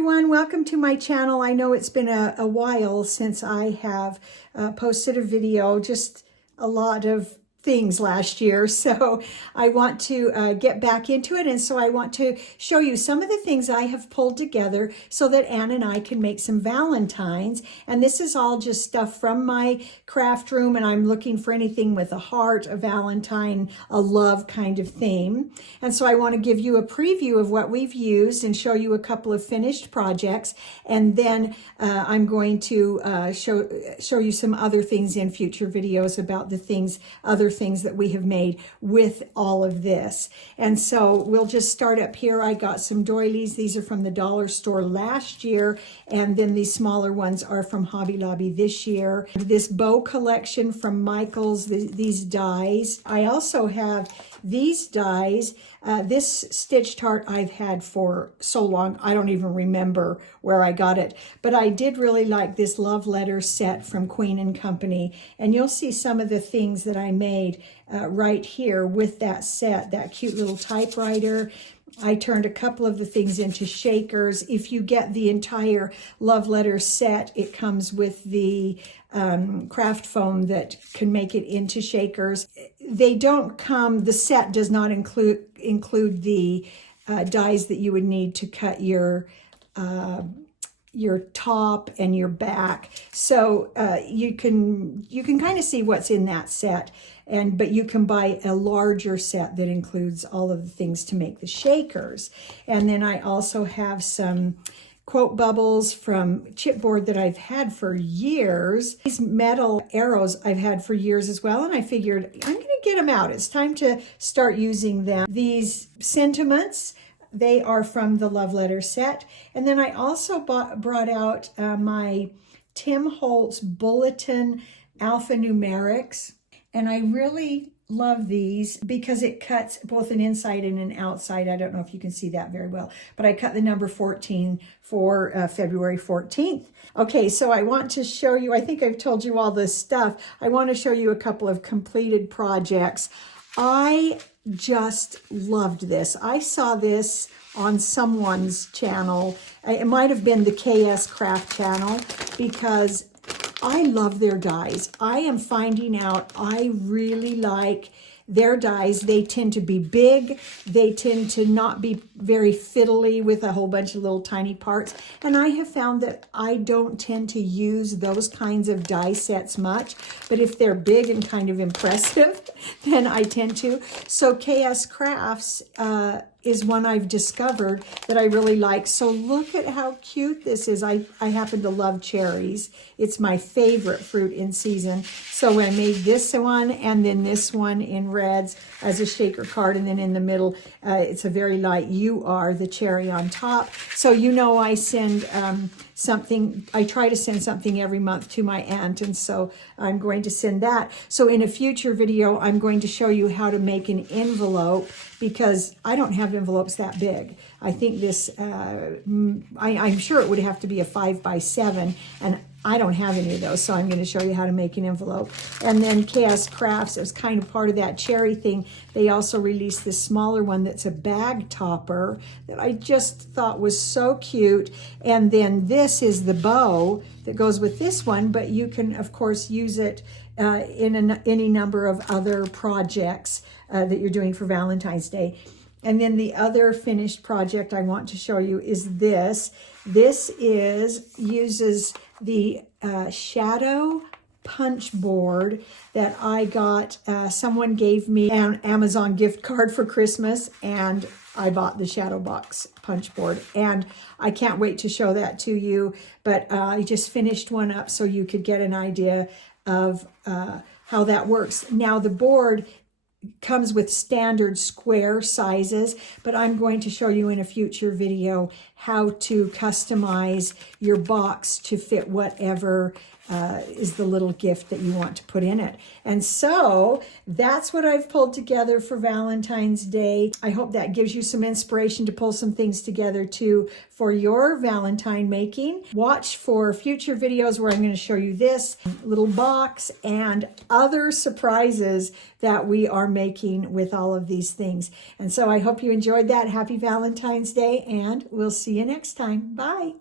everyone, welcome to my channel. I know it's been a while since I have posted a video, just a lot of things last year, so I want to get back into it, and so I want to show you some of the things I have pulled together so that Anne and I can make some Valentines. And this is all just stuff from my craft room, and I'm looking for anything with a heart, a Valentine, a love kind of theme. And so I want to give you a preview of what we've used and show you a couple of finished projects, and then I'm going to show you some other things in future videos about the other things that we have made with all of this. And so we'll just start up here. I got some doilies. These are from the dollar store last year, and then these smaller ones are from Hobby Lobby this year. This bow collection from Michael's, these dies. I also have these dies. This stitched heart I've had for so long, I don't even remember where I got it. But I did really like this love letter set from Queen & Company. And you'll see some of the things that I made right here with that set, that cute little typewriter. I turned a couple of the things into shakers. If you get the entire love letter set, it comes with the craft foam that can make it into shakers. They don't come, the set does not include the dies that you would need to cut your top and your back. So you can kind of see what's in that set, but you can buy a larger set that includes all of the things to make the shakers. And then I also have some quote bubbles from chipboard that I've had for years. These metal arrows I've had for years as well, and I figured I'm going to get them out. It's time to start using them. These sentiments, they are from the love letter set. And then I also brought out my Tim Holtz Bulletin alphanumerics, and I really love these because it cuts both an inside and an outside. I don't know if you can see that very well, but I cut the number 14 for February 14th. Okay, so I want to show you, I think I've told you all this stuff. I want to show you a couple of completed projects. I just loved this. I saw this on someone's channel. It might have been the KS Craft channel, because I love their dies. I am finding out I really like their dies. They tend to be big. They tend to not be very fiddly with a whole bunch of little tiny parts. And I have found that I don't tend to use those kinds of die sets much. But if they're big and kind of impressive, then I tend to. So KS Crafts is one I've discovered that I really like. So look at how cute this is. I happen to love cherries. It's my favorite fruit in season. So I made this one and then this one in reds as a shaker card. And then in the middle, it's a very light You Are, the cherry on top. So you know I send something, I try to send something every month to my aunt, and so I'm going to send that. So in a future video, I'm going to show you how to make an envelope, because I don't have envelopes that big. I think this, I'm sure it would have to be a 5x7, and I don't have any of those, so I'm going to show you how to make an envelope. And then KS Crafts, it was kind of part of that cherry thing. They also released this smaller one that's a bag topper that I just thought was so cute. And then this is the bow that goes with this one, but you can, of course, use it in any number of other projects that you're doing for Valentine's Day. And then the other finished project I want to show you is this. This uses the shadow punch board that I got. Someone gave me an Amazon gift card for Christmas, and I bought the shadow box punch board, and I can't wait to show that to you. But I just finished one up so you could get an idea of how that works. Now the board comes with standard square sizes, but I'm going to show you in a future video how to customize your box to fit whatever is the little gift that you want to put in it. And so that's what I've pulled together for Valentine's Day. I hope that gives you some inspiration to pull some things together too for your Valentine making. Watch for future videos where I'm going to show you this little box and other surprises that we are making with all of these things. And so I hope you enjoyed that. Happy Valentine's Day, and we'll see See you next time. Bye.